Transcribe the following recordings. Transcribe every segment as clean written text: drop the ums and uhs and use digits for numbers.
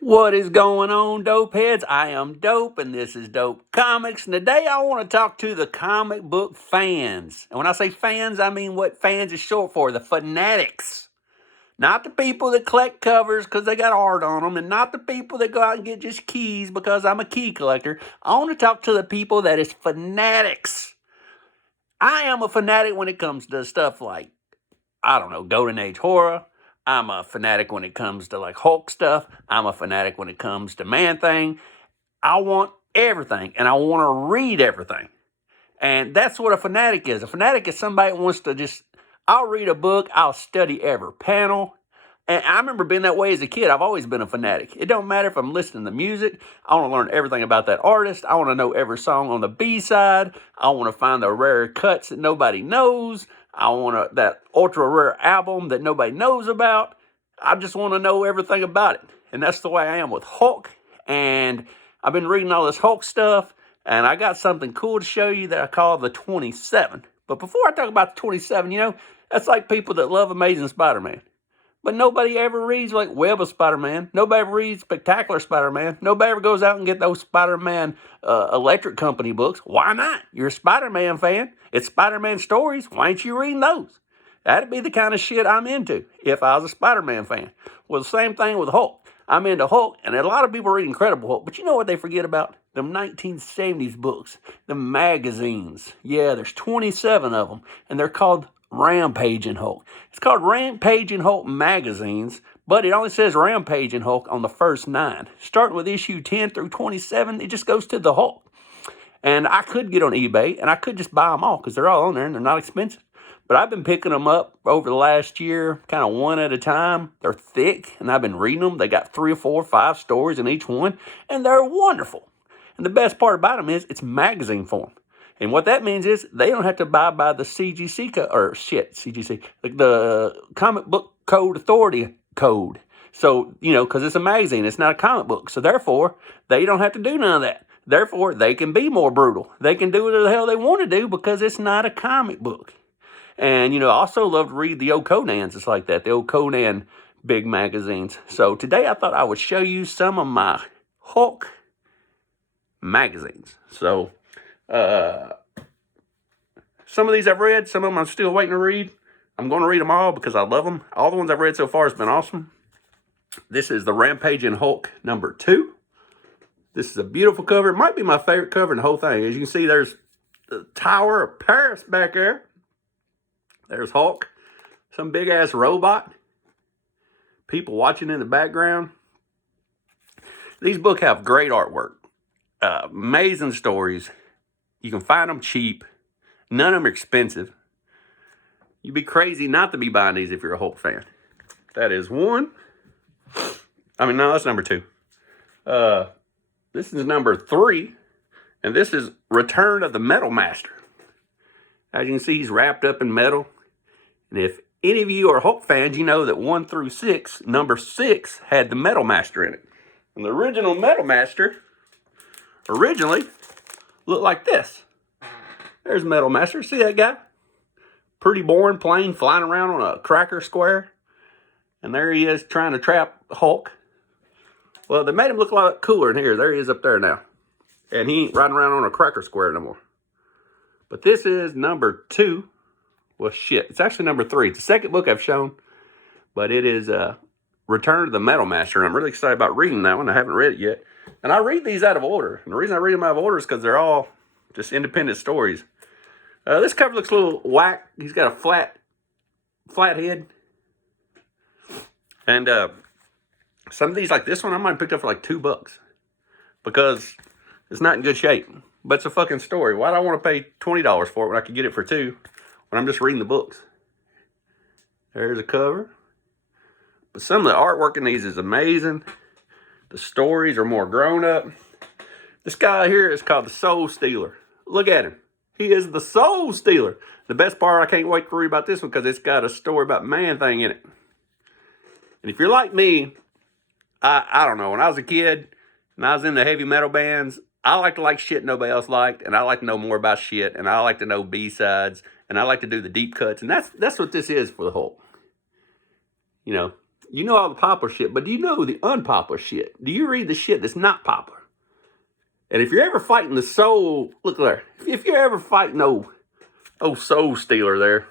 What is going on, dope heads? I am Dope, and this is Dope Comics. And today I want to talk to the comic book fans. And when I say fans, I mean what fans is short for, the fanatics. Not the people that collect covers because they got art on them, and not the people that go out and get just keys because I'm a key collector. I want to talk to the people that is fanatics. I am a fanatic when it comes to stuff like, I don't know, Golden Age horror. I'm a fanatic when it comes to like Hulk stuff. I'm a fanatic when it comes to Man Thing. I want everything and I want to read everything. And that's what a fanatic is. A fanatic is somebody that wants to just, I'll read a book, I'll study every panel. And I remember being that way as a kid. I've always been a fanatic. It don't matter if I'm listening to music. I want to learn everything about that artist. I want to know every song on the B-side. I want to find the rare cuts that nobody knows. I want that ultra rare album that nobody knows about. I just want to know everything about it. And that's the way I am with Hulk. And I've been reading all this Hulk stuff. And I got something cool to show you that I call the 27. But before I talk about the 27, that's like people that love Amazing Spider-Man. But nobody ever reads like Web of Spider-Man. Nobody ever reads Spectacular Spider-Man. Nobody ever goes out and get those Spider-Man Electric Company books. Why not? You're a Spider-Man fan. It's Spider-Man stories. Why ain't you reading those? That'd be the kind of shit I'm into if I was a Spider-Man fan. Well, the same thing with Hulk. I'm into Hulk, and a lot of people read Incredible Hulk. But you know what they forget about? Them 1970s books, the magazines. Yeah, there's 27 of them, and they're called Rampage and Hulk. It's called Rampage and Hulk magazines, but it only says Rampage and Hulk on the first 9. Starting with issue 10 through 27, it just goes to the Hulk. And I could get on eBay, and I could just buy them all because they're all on there, and they're not expensive. But I've been picking them up over the last year, kind of one at a time. They're thick, and I've been reading them. They got 3 or 4 or 5 stories in each one, and they're wonderful. And the best part about them is it's magazine form. And what that means is they don't have to abide by the CGC, the Comic Book Code Authority code. So, because it's a magazine, it's not a comic book. So therefore, they don't have to do none of that. Therefore, they can be more brutal. They can do whatever the hell they want to do because it's not a comic book. And, I also love to read the old Conans. It's like that, the old Conan big magazines. So today I thought I would show you some of my Hulk magazines. So, some of these I've read, some of them I'm still waiting to read. I'm going to read them all because I love them. All the ones I've read so far has been awesome. This is the Rampage and Hulk number 2. This is a beautiful cover. It might be my favorite cover in the whole thing. As you can see, there's the Tower of Paris back there. There's Hulk, some big-ass robot. People watching in the background. These books have great artwork. Amazing stories. You can find them cheap. None of them are expensive. You'd be crazy not to be buying these if you're a Hulk fan. That is one. No, that's number 2. This is number 3. And this is Return of the Metal Master. As you can see, he's wrapped up in metal. And if any of you are Hulk fans, you know that 1 through 6, number 6, had the Metal Master in it. And the original Metal Master originally looked like this. There's Metal Master. See that guy? Pretty boring, plain, flying around on a cracker square. And there he is trying to trap Hulk. Well, they made him look a lot cooler in here. There he is up there now. And he ain't riding around on a cracker square no more. But this is number 2. Well, shit. It's actually number 3. It's the second book I've shown. But it is Return to the Metal Master. And I'm really excited about reading that one. I haven't read it yet. And I read these out of order. And the reason I read them out of order is because they're all just independent stories. This cover looks a little whack. He's got a flat head. And some of these, like this one, I might have picked up for like $2 because it's not in good shape. But it's a fucking story. Why do I want to pay $20 for it when I could get it for $2 when I'm just reading the books? There's a cover. But some of the artwork in these is amazing. The stories are more grown up. This guy here is called the Soul Stealer. Look at him. He is the Soul Stealer. The best part, I can't wait to read about this one because it's got a story about Man-Thing in it. And if you're like me, I don't know. When I was a kid and I was in the heavy metal bands, I like to like shit nobody else liked. And I like to know more about shit. And I like to know B-sides. And I like to do the deep cuts. And that's what this is for the Hulk. You know all the popular shit, but do you know the unpopular shit? Do you read the shit that's not popular? And if you're ever fighting the soul, look there. If you're ever fighting old soul stealer there,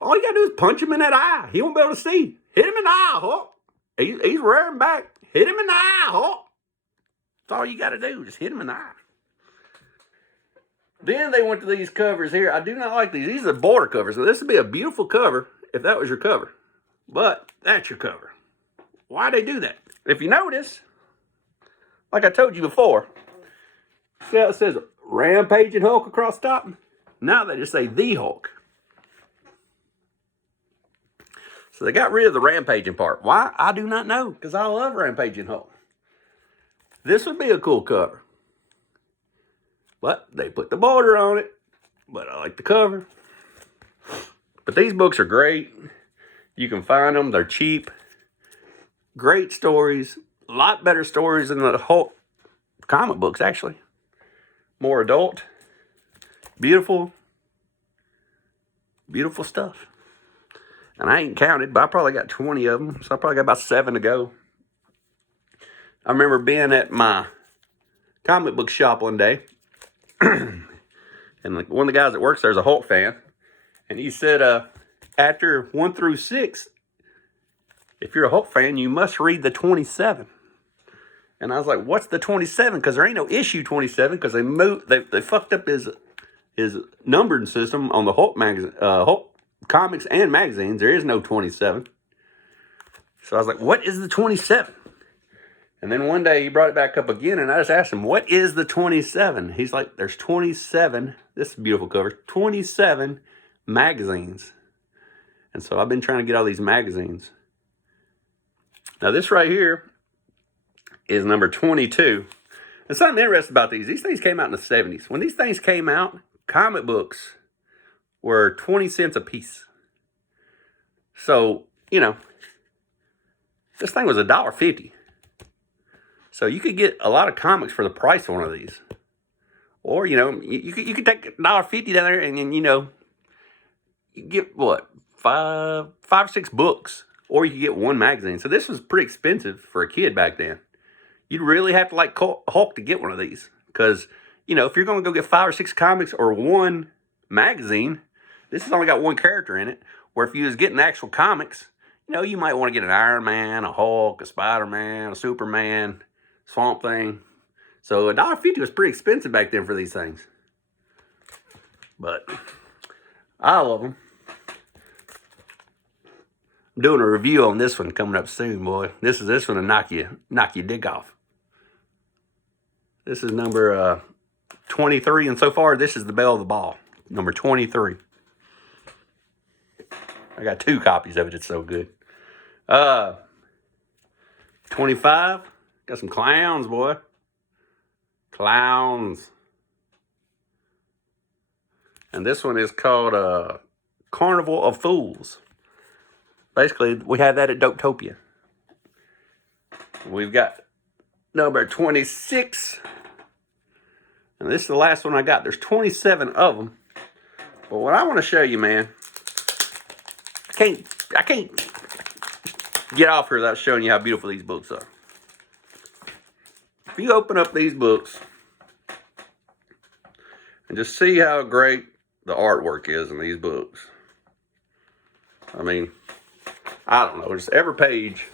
all you gotta do is punch him in that eye. He won't be able to see. Hit him in the eye, Hulk. He's rearing back. Hit him in the eye, Hulk. That's all you gotta do. Just hit him in the eye. Then they went to these covers here. I do not like these. These are border covers. Now, this would be a beautiful cover if that was your cover. But that's your cover. Why they do that? If you notice, like I told you before, see how it says Rampaging Hulk across the top? Now they just say The Hulk. So they got rid of the Rampaging part. Why? I do not know, because I love Rampaging Hulk. This would be a cool cover. But they put the border on it. But I like the cover. But these books are great. You can find them. They're cheap. Great stories. A lot better stories than the Hulk comic books, actually. More adult. Beautiful. Beautiful stuff. And I ain't counted, but I probably got 20 of them. So I probably got about 7 to go. I remember being at my comic book shop one day. And like one of the guys that works there is a Hulk fan. And he said, after 1 through 6, if you're a Hulk fan, you must read the 27. And I was like, what's the 27? Because there ain't no issue 27, because they fucked up his numbering system on the Hulk magazine, Hulk comics and magazines. There is no 27. So I was like, what is the 27? And then one day he brought it back up again, and I just asked him, what is the 27? He's like, there's 27, this is a beautiful cover, 27 magazines. And so I've been trying to get all these magazines. Now this right here is number 22. And something interesting about these things came out in the 70s. When these things came out, comic books were 20 cents a piece. So, you know, this thing was $1.50. So you could get a lot of comics for the price of one of these. Or, you know, you could take $1.50 down there and you know, you get what, five or six books. Or you could get one magazine. So this was pretty expensive for a kid back then. You'd really have to like Hulk to get one of these. Because, you know, if you're going to go get 5 or 6 comics or one magazine, this has only got one character in it. Where if you was getting actual comics, you know, you might want to get an Iron Man, a Hulk, a Spider-Man, a Superman, Swamp Thing. So $1.50 was pretty expensive back then for these things. But I love them. I'm doing a review on this one coming up soon, boy. This one to knock your dick off. This is number 23, and so far this is the belle of the ball, number 23. I got 2 copies of it. It's so good. 25. Got some clowns, boy. Clowns. And this one is called Carnival of Fools. Basically, we have that at Dopetopia. We've got number 26. And this is the last one I got. There's 27 of them. But what I want to show you, man, I can't get off here without showing you how beautiful these books are. If you open up these books and just see how great the artwork is in these books. I mean, I don't know, just every page,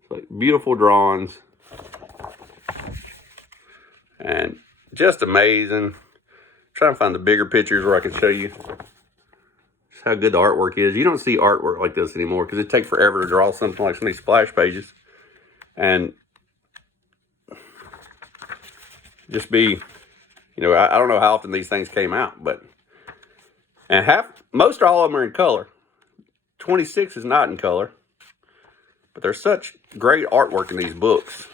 it's like beautiful drawings and just amazing. Trying to find the bigger pictures where I can show you just how good the artwork is. You don't see artwork like this anymore because it takes forever to draw something like some of these splash pages. And just be, you know, I don't know how often these things came out, but, and most all of them are in color. 26 is not in color, but there's such great artwork in these books.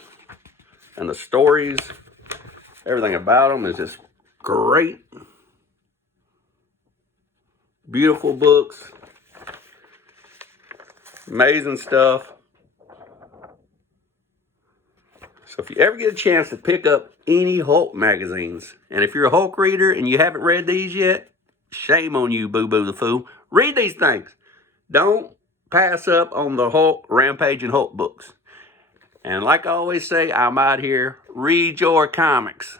And the stories, everything about them is just great. Beautiful books. Amazing stuff. So if you ever get a chance to pick up any Hulk magazines, and if you're a Hulk reader and you haven't read these yet, shame on you, Boo Boo the Fool. Read these things. Don't pass up on the Hulk, Rampage, and Hulk books. And like I always say, I'm out here, read your comics.